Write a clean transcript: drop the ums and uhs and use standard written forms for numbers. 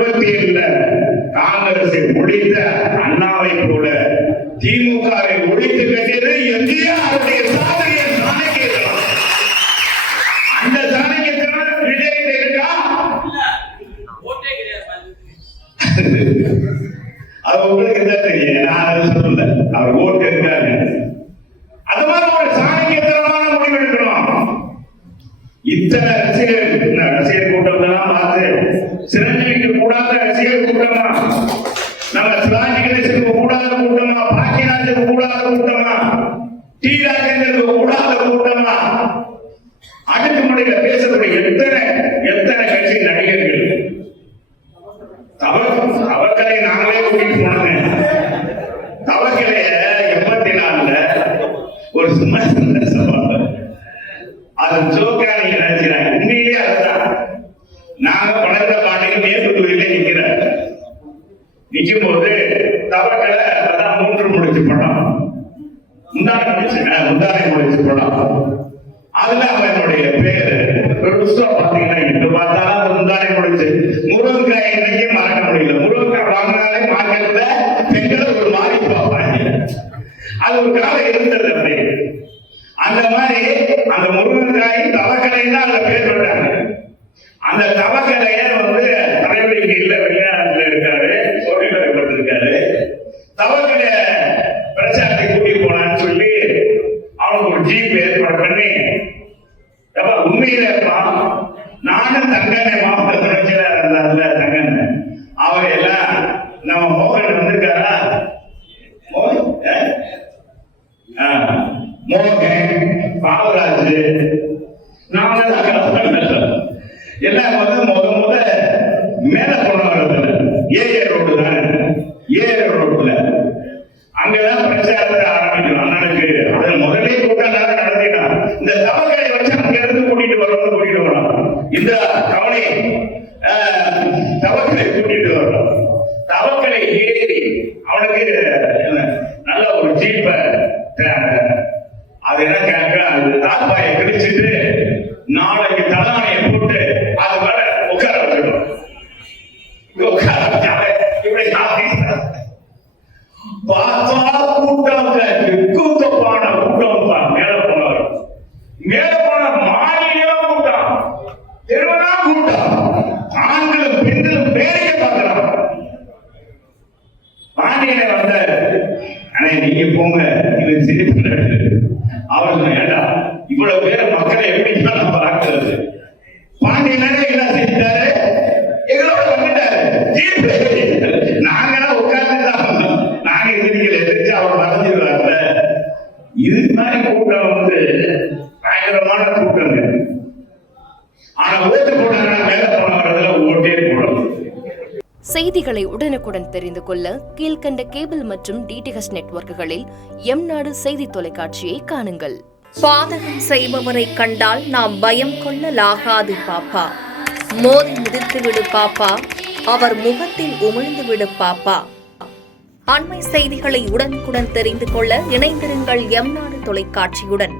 67 காங்கிரஸை ஒழித்த அண்ணாவை போல திமுகவை ஒழித்து கட்டியது எம்ஜிஆருடைய சாதனையை சாணக்கியத்தனம். அந்த சாணக்கியத்தனம் விஜய் இருக்கா? அது உங்களுக்கு தான் தெரியும். நான் சொல்லல அவர் ஓட்டு இருக்காரு. அது மாதிரி ஒரு சாணக்கியத்தனமான முடிவு எடுக்கணும். இத்தனை ரசிகர் கூட்டம் தான் பார்த்து சிரஞ்சீவிக்கு கூடாத ரசிகர் கூட்டமா, நம்ம சிவாஜி கணேசனுக்கு கூடாத கூட்டமா, பாக்கியராஜனுக்கு கூடாத கூட்டமா, டி ராஜேந்திரனுக்கு கூடாத கூட்டமா, அடுக்குமுறையில பேசக்கூடிய எத்தனை கட்சி நடிகர்கள் தவக்கலை நாங்களே கூட்டிட்டு போனோங்க. தவக்கலைய 84 ஒரு சும்மா அது ஜோக்கா நீங்க நினைக்கிறாங்க. உண்மையிலேயே அதுதான். நாங்க பணத்தை பாண்டிக்கு மேற்கு தொழில நிக்கும் போது தவக்கலை அதான் 3 முடிச்சு படம், முந்தானை முடிச்சு படம். அதுல அவனுடைய பேரு பாத்தீங்கன்னா இன்று பார்த்தாலும் முந்தானை முடிச்சு முருங்கைக்காய் இன்னைக்கு மறக்க முடியல. முருங்கைக்காய் வாங்கினாலே மார்க்கெட்ல பெண்களை ஒரு மாறி பார்ப்பாங்க. அது ஒரு காலம் இருந்தது. அப்படி அந்த மாதிரி அந்த முருங்கைக்காய் தவக்கலை தான் அந்த பேர் சொல்றாங்க. அந்த தவக்கலைய தலைவலிக்கு இல்ல வெளிநாட்டுல இருக்காரு, சோழிப்பட்டிருக்காரு. தவக்கலைய பிரச்சாரத்தை கூட்டிட்டு போனான்னு சொல்லி அவனுக்கு ஒரு ஜீப் ஏற்பாடு பண்ணி, உண்மையில நானும் தங்கனை மாவட்ட துணைச்சலா இருந்தார்ல தங்கன், அவரையெல்லாம் நம்ம மோகன் வந்திருக்காரா, மோகன் பாவராஜ் நானும் எல்லாம் முத மேல போனவர்கள் ஏஏ ரோடு தானே, ஏஏ ரோடுல அங்கதான் பிரச்சாரத்தை ஆரம்பிக்கணும். அண்ணனுக்கு அது முதலே கூட்டம் நடத்திட்டான். இந்த தவக்கலை வச்சு அங்க இருந்து கூட்டிட்டு வரணும். இந்த கவலை தவக்கலை கூட்டிட்டு வரணும். தவக்கலை ஏறி அவனுக்கு நல்ல ஒரு ஜீப்ப அது என்ன கேட்க, அது தாப்பாயை பிடிச்சிட்டு நாளைக்கு தலைவாணியை போட்டு அது வர உட்கார வச்சிடும். இப்படி கூட்டமான கூட்டம் மேல போனவர், மேல போன மாநிலம் கூட்டம், தெருவனா கூட்டம், ஆண்களும் பெண்களும் பேரைய பார்க்கலாம். பாண்டியனை வந்த ஆனா நீங்க போங்க, இவன் சிரிப்பு அவர் ஏண்டா இவ்வளவு பேர் மக்களை எப்படி நம்ம பார்க்கிறது. பாண்டியனே என்ன செஞ்சாரு, எங்களோட வந்துட்டாரு. நாங்கெல்லாம் உட்கார்ந்துதான் வந்தோம். நாங்க சிரிக்கல, எதிர்த்து அவர் மறைஞ்சிருவார்ல. இது மாதிரி கூட்டம் பயங்கரமான கூட்டங்க. ஆனா ஓட்டு போடுறாங்க, மேல போனவர்கள் ஓட்டே போடணும். செய்திகளை உடனுக்குடன் தெரிந்து கொள்ள கீழ்கண்ட கேபிள் மற்றும் டிடிஹெச் நெட்வொர்க்குகளில் எம்நாடு செய்தி தொலைக்காட்சியை காணுங்கள். பாதகம் செய்பவரை கண்டால் நாம் பயம் கொள்ளலாகாது பாப்பா. மோதி மிதித்துவிடு பாப்பா, அவர் முகத்தில் உமிழ்ந்து விடு பாப்பா. அண்மை செய்திகளை உடனுக்குடன் தெரிந்து கொள்ள இணைந்திருங்கள் எம்நாடு தொலைக்காட்சியுடன்.